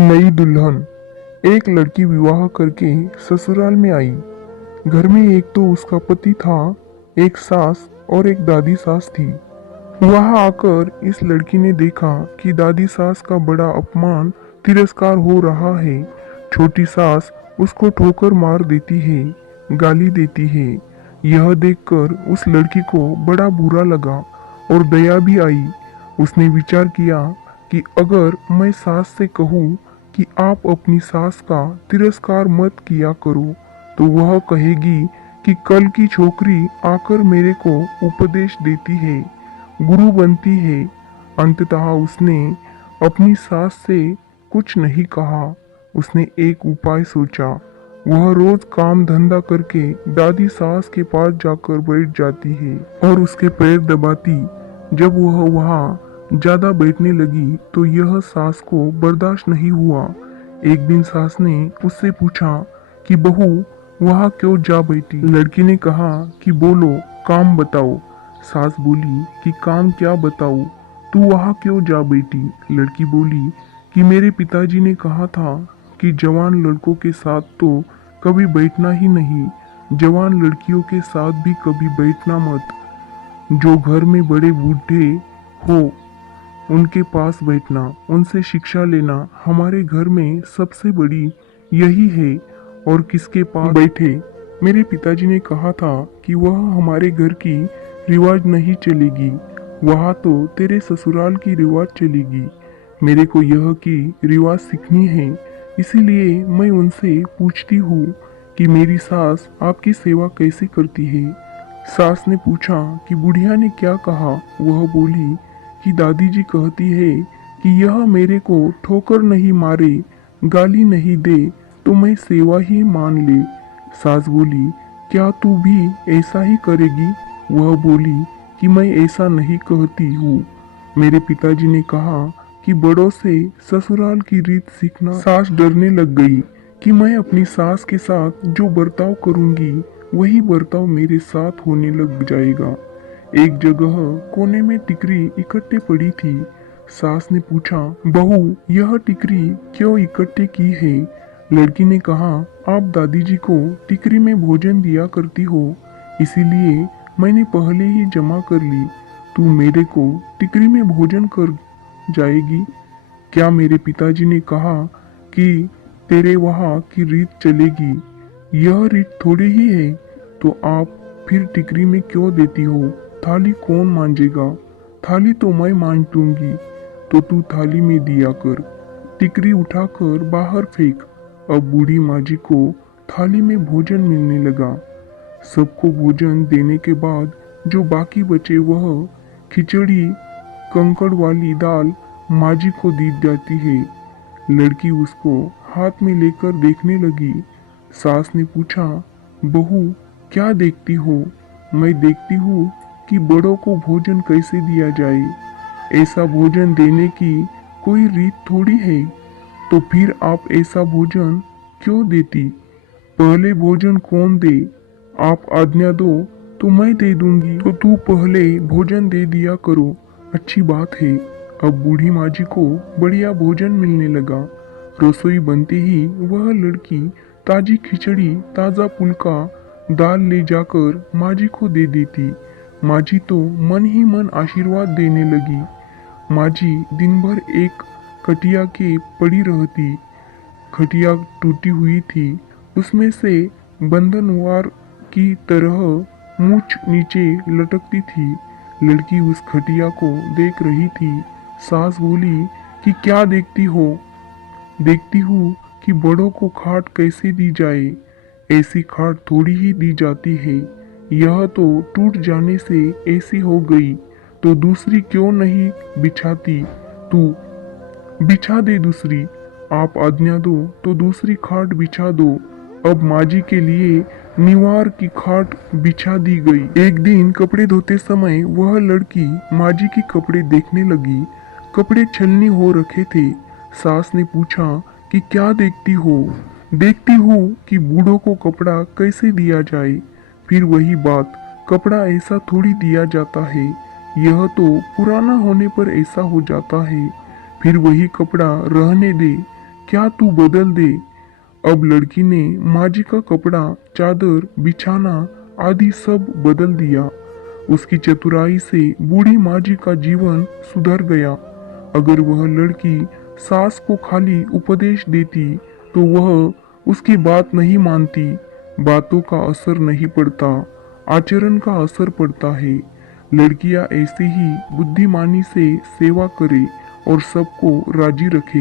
नई दुल्हन। एक लड़की विवाह करके ससुराल में आई। घर में एक तो उसका पति था, एक सास और एक दादी सास थी। वहां आकर इस लड़की ने देखा कि दादी सास का बड़ा अपमान तिरस्कार हो रहा है। छोटी सास उसको ठोकर मार देती है, गाली देती है। यह देखकर उस लड़की को बड़ा बुरा लगा और दया भी आई। उसने विचार किया कि अगर मैं सास से कहूँ कि आप अपनी सास का तिरस्कार मत किया करो, तो वह कहेगी कि कल की छोकरी आकर मेरे को उपदेश देती है, गुरु बनती है। अंततः उसने अपनी सास से कुछ नहीं कहा। उसने एक उपाय सोचा। वह रोज काम धंधा करके दादी सास के पास जाकर बैठ जाती है और उसके पैर दबाती। जब वह वहाँ ज्यादा बैठने लगी तो यह सास को बर्दाश्त नहीं हुआ। एक दिन सास ने उससे पूछा कि बहू वहाँ क्यों जा बैठी। लड़की ने कहा कि बोलो, काम बताओ। सास बोली कि काम क्या बताऊं, तू वहाँ क्यों जा बैठी। लड़की बोली कि मेरे पिताजी ने कहा था कि जवान लड़कों के साथ तो कभी बैठना ही नहीं, जवान लड़कियों के साथ भी कभी बैठना मत। जो घर में बड़े बूढ़े हो उनके पास बैठना, उनसे शिक्षा लेना हमारे घर में सबसे बड़ी यही है। और किसके पास बैठे। मेरे पिताजी ने कहा था कि वह हमारे घर की रिवाज नहीं चलेगी, वहाँ तो तेरे ससुराल की रिवाज चलेगी। मेरे को यह की रिवाज सीखनी है, इसीलिए मैं उनसे पूछती हूँ कि मेरी सास आपकी सेवा कैसे करती है। सास ने पूछा कि बुढ़िया ने क्या कहा। वह बोली कि दादी जी कहती है कि यह मेरे को ठोकर नहीं मारे, गाली नहीं दे तो मैं सेवा ही मान ले। सास बोली क्या तू भी ऐसा ही करेगी। वह बोली कि मैं ऐसा नहीं कहती हूँ। मेरे पिताजी ने कहा कि बड़ों से ससुराल की रीत सीखना। सास डरने लग गई कि मैं अपनी सास के साथ जो बर्ताव करूंगी वही बर्ताव मेरे साथ होने लग जाएगा। एक जगह कोने में टिकरी इकट्ठे पड़ी थी। सास ने पूछा बहू यह टिकरी क्यों इकट्ठे की है। लड़की ने कहा आप दादी जी को टिकरी में भोजन दिया करती हो, इसीलिए मैंने पहले ही जमा कर ली। तू मेरे को टिकरी में भोजन कर जाएगी क्या। मेरे पिताजी ने कहा कि तेरे वहाँ की रीत चलेगी, यह रीत थोड़ी ही है, तो आप फिर टिकरी में क्यों देती हो। थाली कौन मांजेगा। थाली तो मैं मांज दूंगी, तो तू थाली में दिया कर। टिकरी उठाकर बाहर फेंक। अब बूढ़ी माँ जी को थाली में भोजन मिलने लगा। सबको भोजन देने के बाद जो बाकी बचे वह खिचड़ी कंकड़ वाली दाल माँ जी को दी जाती है। लड़की उसको हाथ में लेकर देखने लगी। सास ने पूछा बहू क्या देखती हो। मैं देखती हूँ कि बड़ों को भोजन कैसे दिया जाए, ऐसा भोजन देने की कोई रीत थोड़ी है, तो फिर आप ऐसा भोजन क्यों देती। पहले भोजन कौन दे। आप आज्ञा दो तो मैं दे दूंगी, तो तू पहले भोजन दे दिया करो। अच्छी बात है। अब बूढ़ी माँ जी को बढ़िया भोजन मिलने लगा। रसोई बनते ही वह लड़की ताजी खिचड़ी, ताजा पुलका, दाल ले जाकर माँ जी को दे देती। माँ जी तो मन ही मन आशीर्वाद देने लगी। माँ जी दिन भर एक खटिया के पड़ी रहती। खटिया टूटी हुई थी, उसमें से बंधनवार की तरह मूंछ नीचे लटकती थी। लड़की उस खटिया को देख रही थी। सास बोली कि क्या देखती हो। देखती हूँ कि बड़ों को खाट कैसे दी जाए, ऐसी खाट थोड़ी ही दी जाती है। यह तो टूट जाने से ऐसी हो गई, तो दूसरी क्यों नहीं बिछाती। तू बिछा दे दूसरी। आप आज्ञा दो तो दूसरी खाट बिछा दो। अब माँ जी के लिए निवार की खाट बिछा दी गई। एक दिन कपड़े धोते समय वह लड़की माँ जी की कपड़े देखने लगी। कपड़े छलनी हो रखे थे। सास ने पूछा कि क्या देखती हो। देखती हूँ कि बूढ़ों को कपड़ा कैसे दिया जाए। फिर वही बात, कपड़ा ऐसा थोड़ी दिया जाता है, यह तो पुराना होने पर ऐसा हो जाता है। फिर वही कपड़ा रहने दे, क्या तू बदल दे। अब लड़की ने माँ जी का कपड़ा, चादर, बिछाना आदि सब बदल दिया। उसकी चतुराई से बूढ़ी माँ जी का जीवन सुधर गया। अगर वह लड़की सास को खाली उपदेश देती तो वह उसकी बात नहीं मानती। बातों का असर नहीं पड़ता, आचरण का असर पड़ता है। लड़कियां ऐसे ही बुद्धिमानी से सेवा करे और सबको राजी रखे।